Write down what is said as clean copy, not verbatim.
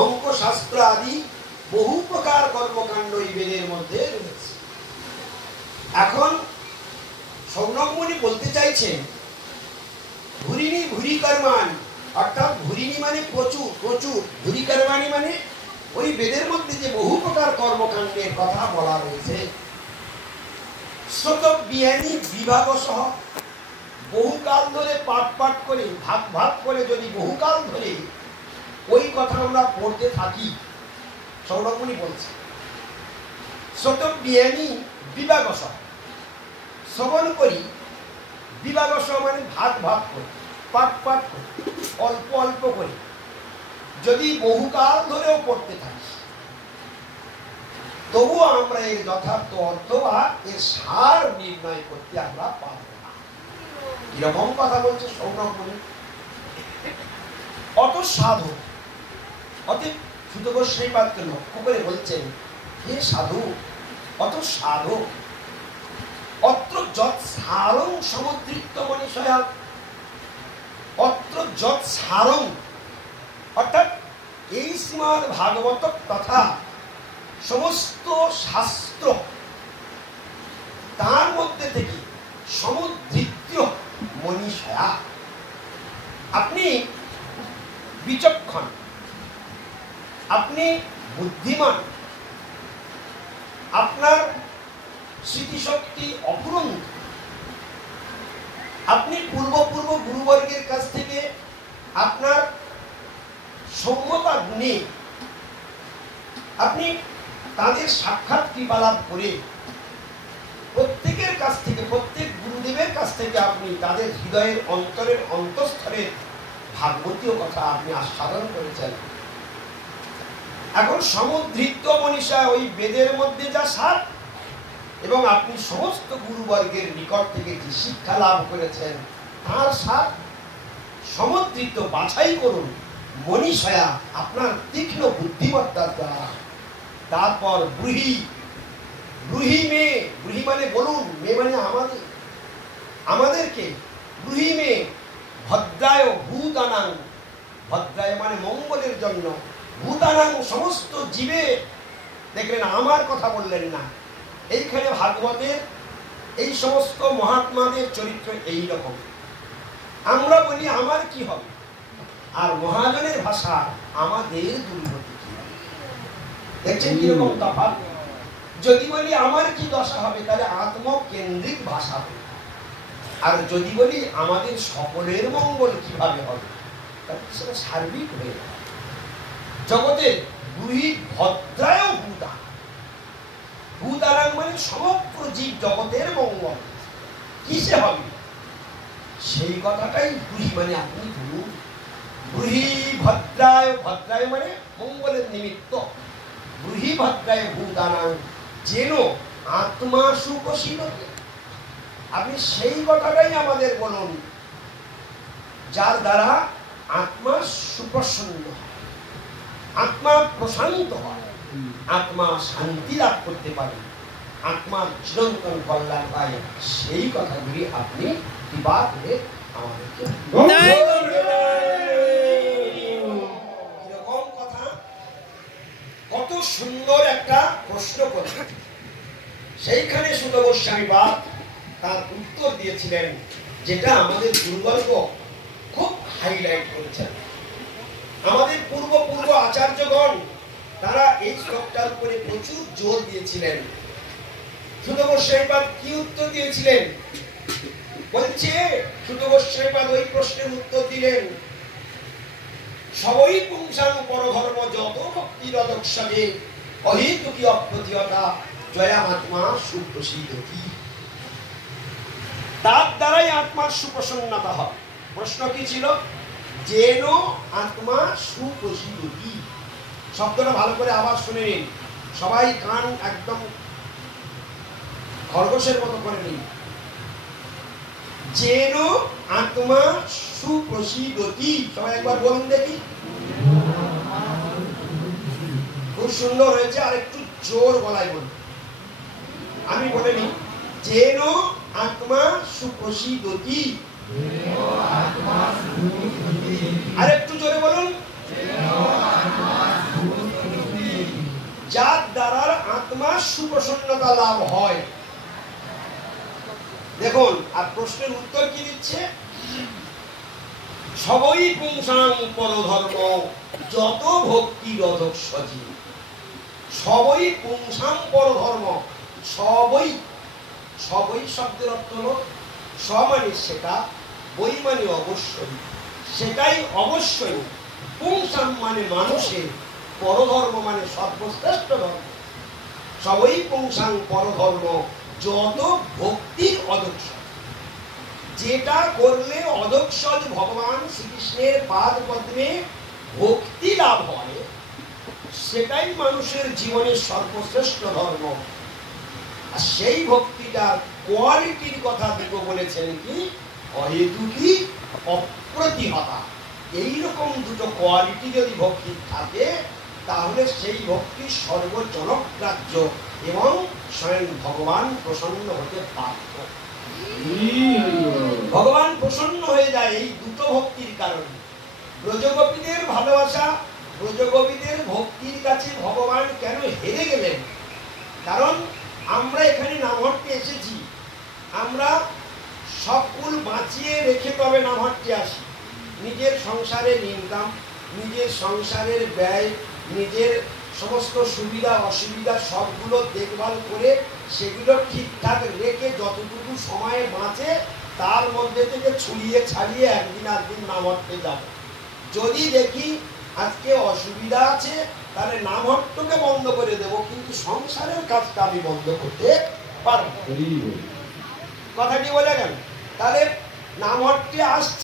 অঙ্ক শাস্ত্র আদি বহু প্রকার কর্মকাণ্ড এই বেদের মধ্যে রয়েছে। এখন সৌনকমুনি বলতে চাইছেন ভুরিনি ভুরি কর্মাণি, অর্থাৎ ভুরিনি মানে প্রচুর প্রচুর, ভুরি কর্মাণি মানে ওই বেদের মধ্যে যে বহু প্রকার কর্মকাণ্ডের কথা বলা রয়েছে, স্রোতবিহারী বিভাগ সহ বহুকাল ধরে পাঠ পাঠ করে ভাগ ভাগ করে যদি বহুকাল ধরে ওই কথা আমরা পড়তে থাকি, সৌনকমুনি বলছে স্রোতবিহারী বিভাগ সহ শ্রবণ করি, বিভাগ সহ মানে ভাগ ভাগ করে পাঠ পাঠ করে অল্প অল্প করে যদি বহুকাল ধরেও পড়তে থাকি, তবুও আমরা এর যথার্থ অর্থ বা এর সার নির্ণয় করতে আমরা পারব না। কিরকম কথা বলছে সৌনকমুনি? অত সাধু, অতএব সুত গোস্বামীপাদকে লক্ষ্য করে বলছেন, হে সাধু, অত সাধু, অত্র যৎ সারং সমুদ্রিত মনীষয়া, অত্র যৎ সারং অর্থাৎ এই শ্রীমদ্ ভাগবত তথা সমস্ত শাস্ত্র, তার মধ্যে থেকে সমুদ্রিত মনীষয়া, আপনি বিচক্ষণ, আপনি বুদ্ধিমান, আপনার স্মৃতিশক্তি অফুরন্ত, আপনি পূর্ব গুরুবর্গের কাছ থেকে আপনার সৌম্যতা গুণে আপনি তাদের সাক্ষাৎ কৃপালাভ করে প্রত্যেকের কাছ থেকে, প্রত্যেক গুরুদেবের কাছ থেকে আপনি তাদের হৃদয়ের অন্তরের অন্তঃস্থলের ভাগবতীয় কথা আপনি আস্বাদন করেছেন। এখন সমুদ্রিত মনীষা ওই বেদের মধ্যে যা সার এবং আপনি সমস্ত গুরুবর্গের নিকট থেকে যে শিক্ষা লাভ করেছেন তার সার সমুদ্রিত বাছাই করুন মনীষয়া আপনার তীক্ষ্ণ বুদ্ধিমত্তার দ্বারা। তারপর ব্রুহি, ব্রুহি মে, ব্রুহি মানে বলুন, মে মানে আমাদের, আমাদেরকে, ব্রুহি মে ভদ্রায় ভূতানাং, ভদ্রায় মানে মঙ্গলের জন্য, ভূতানাং সমস্ত জীবে, দেখলেন আমার কথা বললেন না, এইখানে ভাগবতের এই সমস্ত মহাত্মাদের চরিত্র এই রকম। আমরা বলি আমার কি হবে, আর মহাজনের ভাষা আমাদের দুর্গতি কি হবে। দেখছেন কিরকম তফাৎ? যদি বলি আমার কি দশা হবে তাহলে আত্মকেন্দ্রিক ভাষা হবে, আর যদি বলি আমাদের সকলের মঙ্গল কিভাবে হবে তাহলে সেটা সার্বিক হয়ে যাবে। জগতের দুই ভদ্রায় ভূতা, ভূতারাং মানে সমগ্র জীব জগতের মঙ্গল কিসে হবে সেই কথাটাই ব্রুহি মানে আপনি বলুন। ব্রুহি ভদ্রায়, ভদ্রায় মানে মঙ্গলের নিমিত্ত, ব্রুহি ভদ্রায় ভূতানাং যেন আত্মা সুপ্রসন্ন, আপনি সেই কথাটাই আমাদের বলুন যার দ্বারা আত্মা সুপ্রসন্ন হয়, আত্মা প্রশান্ত হয়, আত্মা শান্তি লাভ করতে পারে, আত্মার চিরন্তন কল্যাণ পায়, সেই কথাগুলি আপনি কৃপা করে আমাদেরকে। এরকম কথা কত সুন্দর একটা প্রশ্ন করলেন, সেইখানে সুত গোস্বামীপাদ তার উত্তর দিয়েছিলেন, যেটা আমাদের গুরুবর্গ খুব হাইলাইট করেছেন। আমাদের পূর্ব আচার্যগণ তারা এই শ্লোকটার উপরে প্রচুর জোর দিয়েছিলেন। সুত গোস্বামীপাদ কি উত্তর দিয়েছিলেন? বলছে সুত গোস্বামীপাদ ওই প্রশ্নের উত্তর দিলেন, সবই পুংসাং পরধর্ম যত ভক্তিরদক্ষে অহেতুকি অপ্রতিহতা জয়ামাত্মা সুপ্রসিদ্ধতি। তার দ্বারাই আত্মার সুপ্রসন্নতা হয়। প্রশ্ন কি ছিল? যেন আত্মা সুপ্রসিদ্ধতি। শব্দটা ভালো করে আবার শুনে নিন, সবাই কান একদম খরগোশের মতো করে নিন। যেন আত্মা সুপ্রসিদ্ধতি, সবাই একবার বলুন দেখি। খুব সুন্দর হয়েছে, আর একটু জোর গলায় বলুন। আমি বলে নিই, যেন আত্মা সুপ্রসিদ্ধতি। আর একটু জোরে বলুন। আত্মার সুপ্রসন্নতা লাভ হয়। দেখুন, আর প্রশ্নের উত্তর কি দিচ্ছে? সবই পুংসাং পরধর্ম যত ভক্তি রধক সজীব। সবই পুংসাং পরধর্ম, সবই, সবই শব্দের অর্থ হলো স মানে সেটা, বই মানে অবশ্যই, সেটাই অবশ্যই, পুংসাং মানে মানুষের, পরধর্ম মানে সর্বশ্রেষ্ঠ ধর্ম। সবই পুংসাং পরধর্ম যত ভক্তির অদক্ষজ। যেটা করলে অদক্ষজ ভগবান শ্রীকৃষ্ণের পাদ পদ্মে ভক্তি লাভ হয়, সেটাই মানুষের জীবনের সর্বশ্রেষ্ঠ ধর্ম। আর সেই ভক্তিটার কোয়ালিটির কথা দিব বলেছেন কি? অহেতুকি, অপ্রতিহতা। এইরকম দুটো কোয়ালিটি যদি ভক্তি থাকে, তাহলে সেই ভক্তি সর্বজনগ্রাহ্য এবং স্বয়ং ভগবান প্রসন্ন হতে বাধ্য। ভগবান প্রসন্ন হয়ে যায় এই দুটো ভক্তির কারণে। ব্রজগোপীদের ভালোবাসা, ব্রজগোপীদের ভক্তির কাছে ভগবান কেন হেরে গেলেন? কারণ আমরা এখানে নামহট্টে এসেছি, আমরা সব কুল বাঁচিয়ে রেখে তবে নামহট্টে আসি। নিজের সংসারের ইনকাম, নিজের সংসারের ব্যয়, নিজের সমস্ত সুবিধা অসুবিধা সবগুলো দেখভাল করে সেগুলো ঠিকঠাক রেখে যতটুকু সময়ে বাঁচে তার মধ্যে থেকে ছুড়িয়ে ছাড়িয়ে একদিন একদিন নামহট্টে যাব। যদি দেখি আজকে অসুবিধা আছে, তাহলে নামহট্টকে বন্ধ করে দেব, কিন্তু সংসারের কাজটা আমি বন্ধ করতে পারবো। কথাটি বোঝা গেল? তাহলে নামহট্টে আসছে